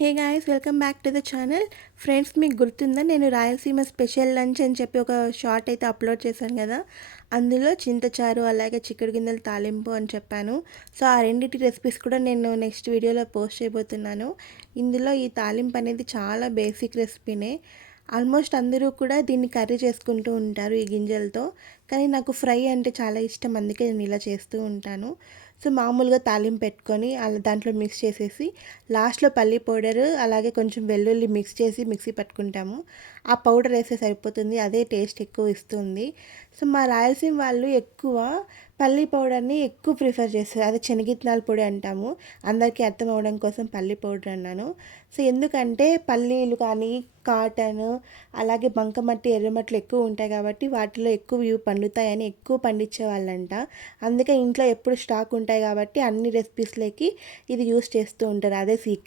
Hey guys, welcome back to the channel. Friends, మీకు గుర్తుందా నేను రాయలసీమ స్పెషల్ లంచ్ అని చెప్పి ఒక షార్ట్ అయితే అప్లోడ్ చేశాను కదా. అందులో చింతచారు అలాగే చిక్కుడు గింజల తాలింపు అని చెప్పాను. సో ఆ రెండింటి రెసిపీస్ కూడా నేను నెక్స్ట్ వీడియోలో పోస్ట్ చేయబోతున్నాను. ఇందులో ఈ తాలింపు అనేది చాలా బేసిక్ రెసిపీనే. ఆల్మోస్ట్ అందరూ కూడా దీన్ని కర్రీ చేసుకుంటూ ఉంటారు ఈ గింజలతో. కానీ నాకు ఫ్రై అంటే చాలా ఇష్టం, అందుకే నేను ఇలా చేస్తూ ఉంటాను. సో మామూలుగా తాలింపు పెట్టుకొని అలా దాంట్లో మిక్స్ చేసేసి లాస్ట్లో పల్లి పౌడర్ అలాగే కొంచెం వెల్లుల్లి మిక్స్ చేసి మిక్సీ పట్టుకుంటాము. ఆ పౌడర్ వేస్తే సరిపోతుంది, అదే టేస్ట్ ఎక్కువ ఇస్తుంది. సో మా రాయలసీమ వాళ్ళు ఎక్కువ పల్లి పౌడర్ని ఎక్కువ ప్రిఫర్ చేస్తారు, అదే శనగిత్తనాల పొడి అంటాము. అందరికీ అర్థం అవ్వడం కోసం పల్లి పౌడర్ అన్నాను. సో ఎందుకంటే పల్లీలు కానీ కాటన్ అలాగే బంకమట్టి ఎర్రమట్లు ఎక్కువ ఉంటాయి కాబట్టి వాటిలో ఎక్కువ ఇవి పండుతాయని ఎక్కువ పండించే వాళ్ళంట. అందుకే ఇంట్లో ఎప్పుడు స్టాక్ ఉంటాయి కాబట్టి అన్ని రెసిపీస్లోకి ఇది యూస్ చేస్తూ ఉంటారు, అదే సీక్రెట్.